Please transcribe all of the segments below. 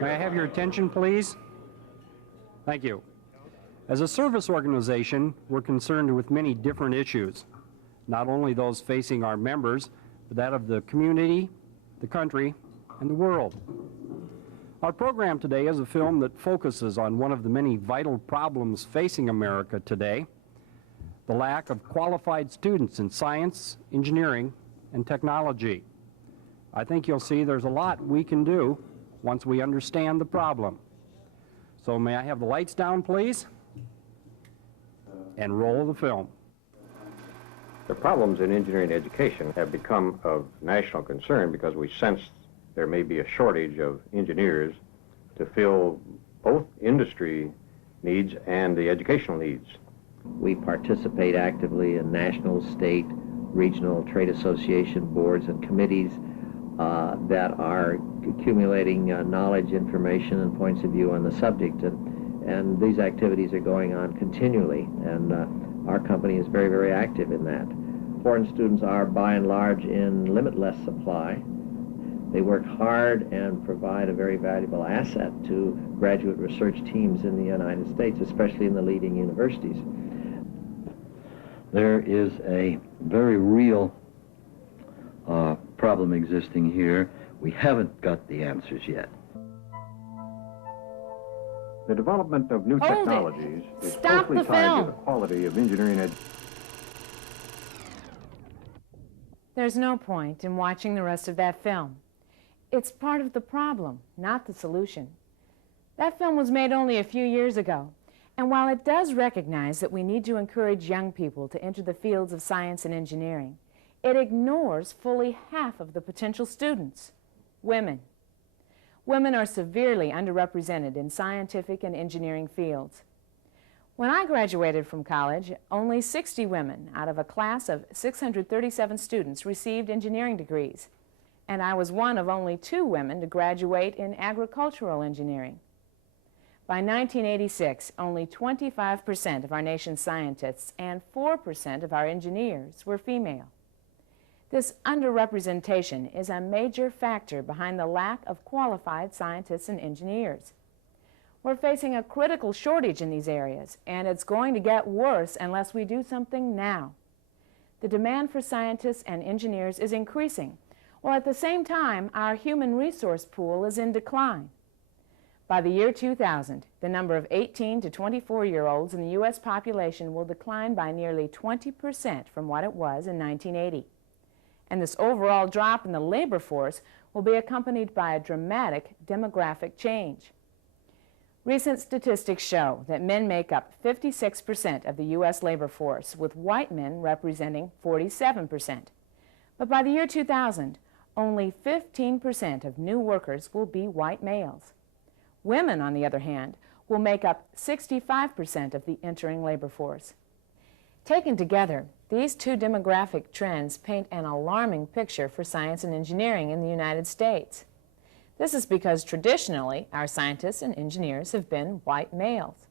May I have your attention, please? Thank you. As a service organization, we're concerned with many different issues, not only those facing our members, but that of the community, the country, and the world. Our program today is a film that focuses on one of the many vital problems facing America today, the lack of qualified students in science, engineering, and technology. I think you'll see there's a lot we can do once we understand the problem. So may I have the lights down, please? And roll the film. The problems in engineering education have become of national concern because we sense there may be a shortage of engineers to fill both industry needs and the educational needs. We participate actively in national, state, regional trade association boards and committees that are accumulating knowledge, information, and points of view on the subject. And these activities are going on continually, and our company is very, very active in that. Foreign students are, by and large, in limitless supply. They work hard and provide a very valuable asset to graduate research teams in the United States, especially in the leading universities. There is a very real problem existing here. We haven't got the answers yet. The development of new technologies is closely tied to the quality of engineering education. There's no point in watching the rest of that film. It's part of the problem, not the solution. That film was made only a few years ago, and while it does recognize that we need to encourage young people to enter the fields of science and engineering, it ignores fully half of the potential students, women. Women are severely underrepresented in scientific and engineering fields. When I graduated from college, only 60 women out of a class of 637 students received engineering degrees, and I was one of only 2 women to graduate in agricultural engineering. By 1986, only 25% of our nation's scientists and 4% of our engineers were female. This underrepresentation is a major factor behind the lack of qualified scientists and engineers. We're facing a critical shortage in these areas, and it's going to get worse unless we do something now. The demand for scientists and engineers is increasing, while at the same time our human resource pool is in decline. By the year 2000, the number of 18 to 24-year-olds in the U.S. population will decline by nearly 20% from what it was in 1980. And this overall drop in the labor force will be accompanied by a dramatic demographic change. Recent statistics show that men make up 56% of the U.S. labor force, with white men representing 47%. But by the year 2000, only 15% of new workers will be white males. Women, on the other hand, will make up 65% of the entering labor force. Taken together, these 2 demographic trends paint an alarming picture for science and engineering in the United States. This is because traditionally our scientists and engineers have been white males.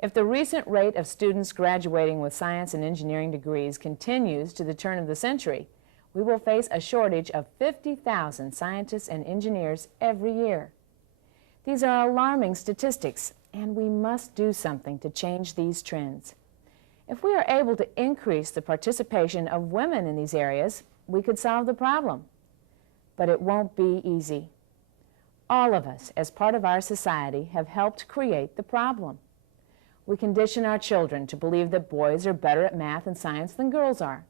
If the recent rate of students graduating with science and engineering degrees continues to the turn of the century, we will face a shortage of 50,000 scientists and engineers every year. These are alarming statistics, and we must do something to change these trends. If we are able to increase the participation of women in these areas, we could solve the problem. But it won't be easy. All of us, as part of our society, have helped create the problem. We condition our children to believe that boys are better at math and science than girls are.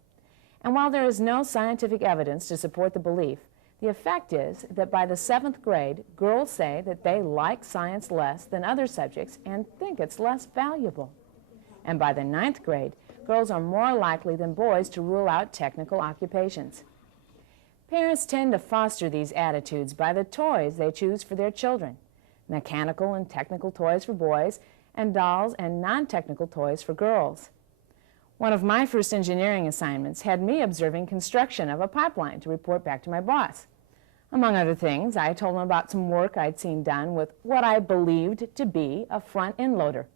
And while there is no scientific evidence to support the belief, the effect is that by the 7th grade, girls say that they like science less than other subjects and think it's less valuable. And by the 9th grade, girls are more likely than boys to rule out technical occupations. Parents tend to foster these attitudes by the toys they choose for their children: mechanical and technical toys for boys, and dolls and non-technical toys for girls. One of my first engineering assignments had me observing construction of a pipeline to report back to my boss. Among other things, I told him about some work I'd seen done with what I believed to be a front end loader.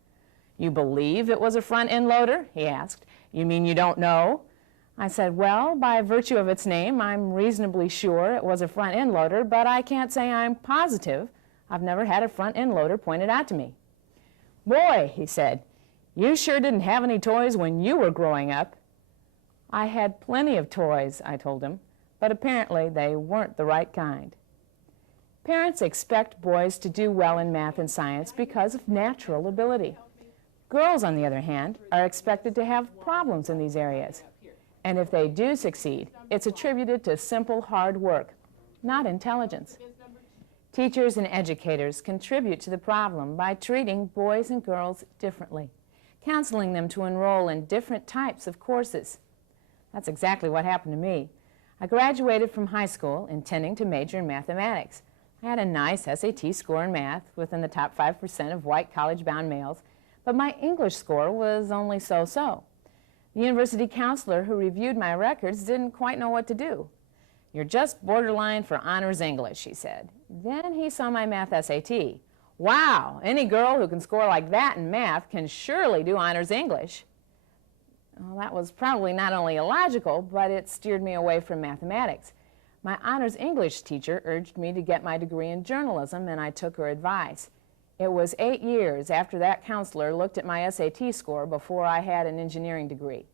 "You believe it was a front end loader?" he asked. "You mean you don't know?" I said, "Well, by virtue of its name, I'm reasonably sure it was a front end loader, but I can't say I'm positive I've never had a front-end loader pointed out to me. "Boy," he said, "you sure didn't have any toys when you were growing up." I had plenty of toys, I told him, but apparently they weren't the right kind. Parents expect boys to do well in math and science because of natural ability. Girls, on the other hand, are expected to have problems in these areas. And if they do succeed, it's attributed to simple hard work, not intelligence. Teachers and educators contribute to the problem by treating boys and girls differently, counseling them to enroll in different types of courses. That's exactly what happened to me. I graduated from high school intending to major in mathematics. I had a nice SAT score in math, within the top 5% of white college-bound males, but my English score was only so-so. The university counselor who reviewed my records didn't quite know what to do. "You're just borderline for honors English," he said. Then he saw my math SAT. "Wow, any girl who can score like that in math can surely do honors English." Well, that was probably not only illogical, but it steered me away from mathematics. My honors English teacher urged me to get my degree in journalism, and I took her advice. It was 8 years after that counselor looked at my SAT score before I had an engineering degree.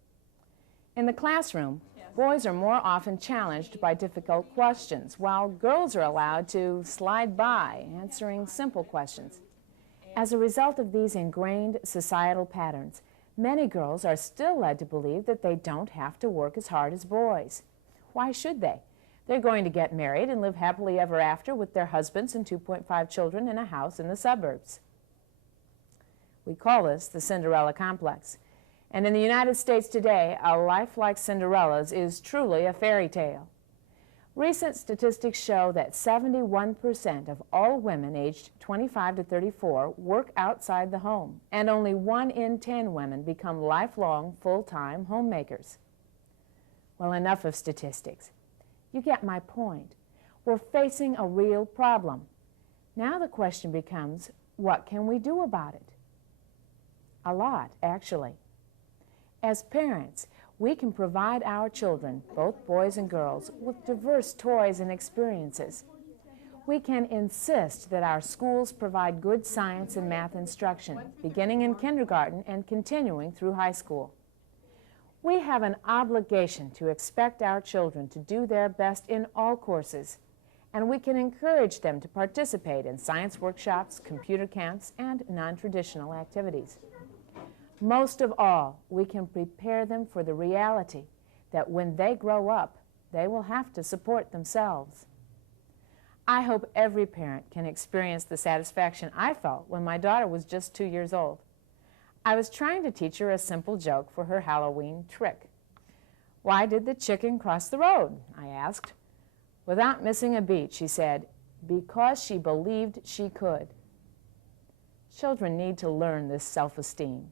In the classroom, boys are more often challenged by difficult questions, while girls are allowed to slide by, answering simple questions. As a result of these ingrained societal patterns, many girls are still led to believe that they don't have to work as hard as boys. Why should they? They're going to get married and live happily ever after with their husbands and 2.5 children in a house in the suburbs. We call this the Cinderella complex. And in the United States today, a life like Cinderella's is truly a fairy tale. Recent statistics show that 71% of all women aged 25 to 34 work outside the home, and only 1 in 10 women become lifelong, full-time homemakers. Well, enough of statistics. You get my point. We're facing a real problem. Now the question becomes, what can we do about it? A lot, actually. As parents, we can provide our children, both boys and girls, with diverse toys and experiences. We can insist that our schools provide good science and math instruction, beginning in kindergarten and continuing through high school. We have an obligation to expect our children to do their best in all courses, and we can encourage them to participate in science workshops, computer camps, and non-traditional activities. Most of all, we can prepare them for the reality that when they grow up, they will have to support themselves. I hope every parent can experience the satisfaction I felt when my daughter was just 2 years old. I was trying to teach her a simple joke for her Halloween trick. "Why did the chicken cross the road?" I asked. Without missing a beat, she said, "Because she believed she could." Children need to learn this self-esteem.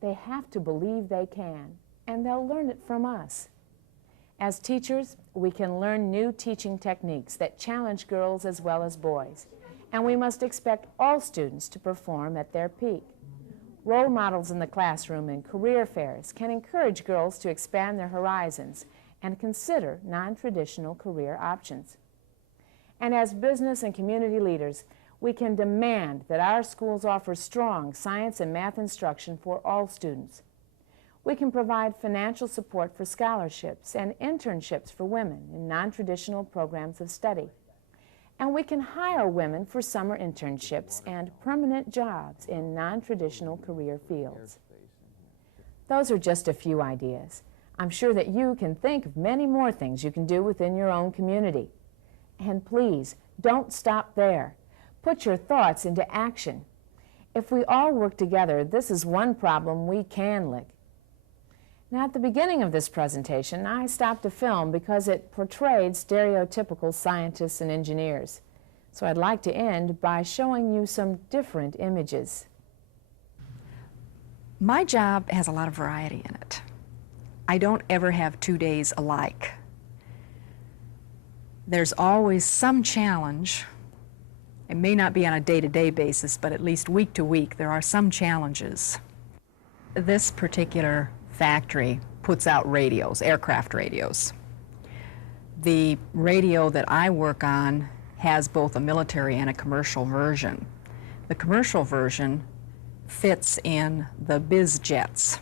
They have to believe they can, and they'll learn it from us. As teachers, we can learn new teaching techniques that challenge girls as well as boys, and we must expect all students to perform at their peak. Role models in the classroom and career fairs can encourage girls to expand their horizons and consider non-traditional career options. And as business and community leaders, we can demand that our schools offer strong science and math instruction for all students. We can provide financial support for scholarships and internships for women in non-traditional programs of study. And we can hire women for summer internships and permanent jobs in non-traditional career fields. Those are just a few ideas. I'm sure that you can think of many more things you can do within your own community. And please, don't stop there. Put your thoughts into action. If we all work together, this is one problem we can lick. Now, at the beginning of this presentation, I stopped to film because it portrayed stereotypical scientists and engineers. So I'd like to end by showing you some different images. My job has a lot of variety in it. I don't ever have 2 days alike. There's always some challenge. It may not be on a day-to-day basis, but at least week to week, there are some challenges. This particular factory puts out radios, aircraft radios. The radio that I work on has both a military and a commercial version. The commercial version fits in the biz jets.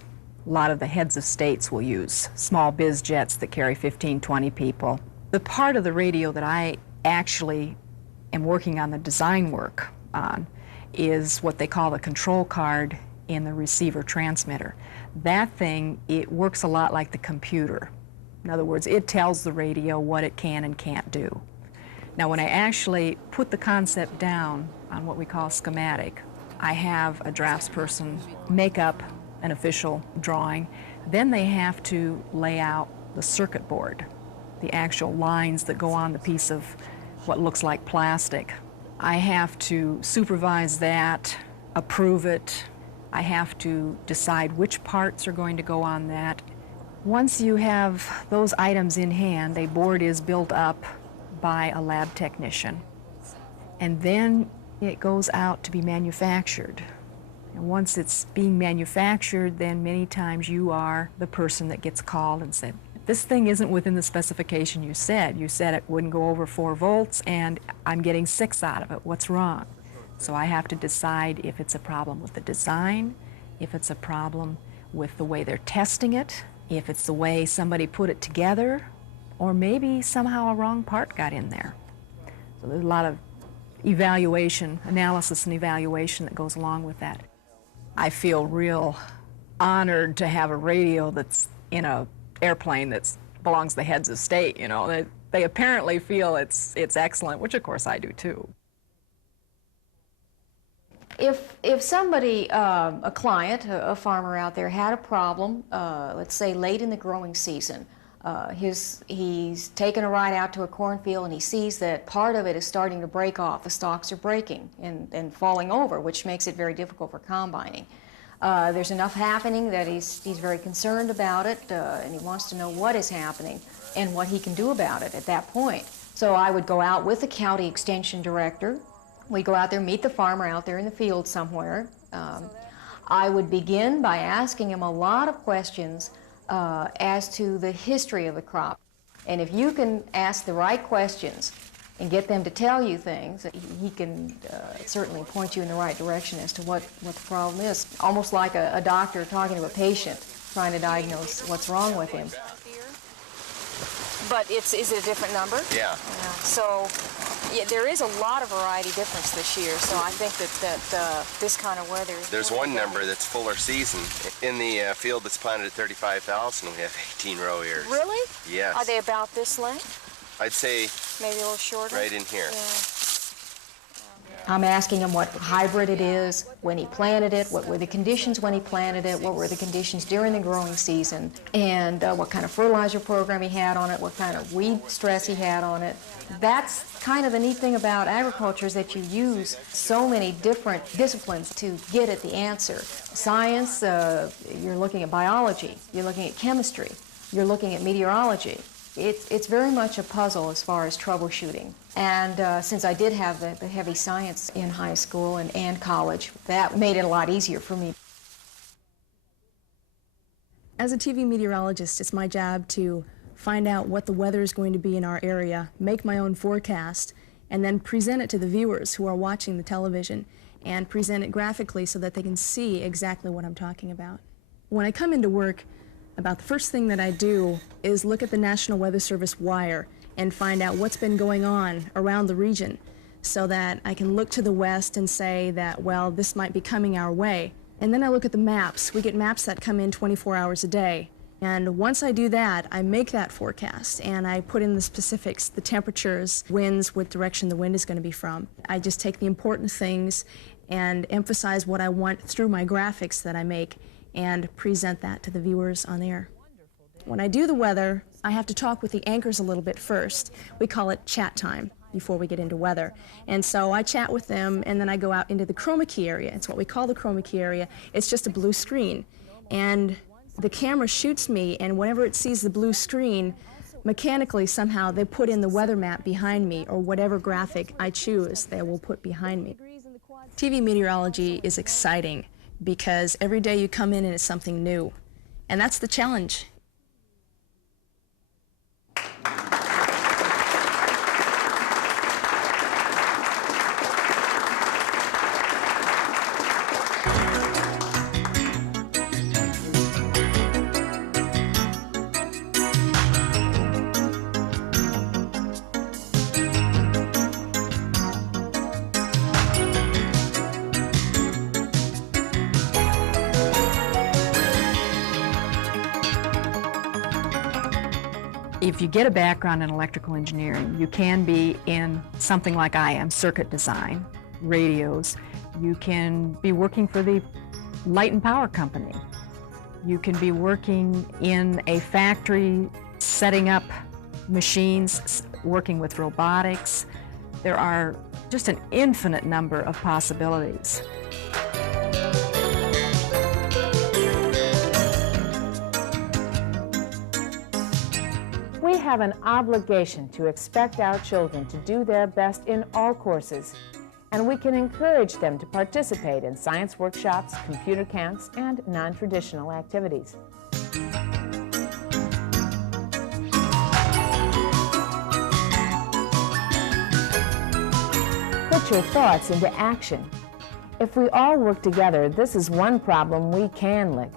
A lot of the heads of states will use small biz jets that carry 15, 20 people. The part of the radio that I actually am working on the design work on is what they call the control card in the receiver transmitter. That thing, it works a lot like the computer. In other words, it tells the radio what it can and can't do. Now, when I actually put the concept down on what we call schematic, I have a draftsperson make up an official drawing. Then they have to lay out the circuit board, the actual lines that go on the piece of what looks like plastic. I have to supervise that, approve it. I have to decide which parts are going to go on that. Once you have those items in hand, a board is built up by a lab technician, and then it goes out to be manufactured. And once it's being manufactured, then many times you are the person that gets called and said, this thing isn't within the specification you said. You said it wouldn't go over 4 volts, and I'm getting 6 out of it. What's wrong? So I have to decide if it's a problem with the design, if it's a problem with the way they're testing it, if it's the way somebody put it together, or maybe somehow a wrong part got in there. So there's a lot of evaluation, analysis and evaluation that goes along with that. I feel real honored to have a radio that's in a airplane that belongs to the heads of state, you know. They apparently feel it's excellent, which of course I do too. If somebody, a client, a farmer out there had a problem, let's say late in the growing season, he's taken a ride out to a cornfield and he sees that part of it is starting to break off, the stalks are breaking and falling over, which makes it very difficult for combining. There's enough happening that he's very concerned about it, and he wants to know what is happening and what he can do about it at that point. So I would go out with the county extension director. We'd go out there, meet the farmer out there in the field somewhere. I would begin by asking him a lot of questions as to the history of the crop. And if you can ask the right questions and get them to tell you things, he can certainly point you in the right direction as to what the problem is. Almost like a doctor talking to a patient, trying to diagnose what's wrong with him. But is it a different number? Yeah. So yeah, there is a lot of variety difference this year, so I think that this kind of weather is... There's one number that's fuller season. In the field that's planted at 35,000, we have 18 row ears. Really? Yes. Are they about this length? I'd say Maybe a little shorter? right in here. Yeah. I'm asking him what hybrid it is, when he planted it, what were the conditions when he planted it, what were the conditions during the growing season, and what kind of fertilizer program he had on it, what kind of weed stress he had on it. That's kind of the neat thing about agriculture, is that you use so many different disciplines to get at the answer. Science, you're looking at biology, you're looking at chemistry, you're looking at meteorology. It's very much a puzzle as far as troubleshooting. And since I did have the heavy science in high school and college, that made it a lot easier for me. As a TV meteorologist, it's my job to find out what the weather is going to be in our area, make my own forecast, and then present it to the viewers who are watching the television, and present it graphically so that they can see exactly what I'm talking about. When I come into work, about the first thing that I do is look at the National Weather Service wire and find out what's been going on around the region so that I can look to the west and say that, well, this might be coming our way. And then I look at the maps. We get maps that come in 24 hours a day. And once I do that, I make that forecast and I put in the specifics, the temperatures, winds, what direction the wind is going to be from. I just take the important things and emphasize what I want through my graphics that I make and present that to the viewers on air. When I do the weather, I have to talk with the anchors a little bit first. We call it chat time before we get into weather. And so I chat with them, and then I go out into the chroma key area. It's what we call the chroma key area. It's just a blue screen. And the camera shoots me, and whenever it sees the blue screen, mechanically somehow they put in the weather map behind me, or whatever graphic I choose they will put behind me. TV meteorology is exciting because every day you come in and it's something new. And that's the challenge. If you get a background in electrical engineering, you can be in something like I am, circuit design, radios. You can be working for the light and power company. You can be working in a factory, setting up machines, working with robotics. There are just an infinite number of possibilities. We have an obligation to expect our children to do their best in all courses, and we can encourage them to participate in science workshops, computer camps, and non-traditional activities. Put your thoughts into action. If we all work together, this is one problem we can lick.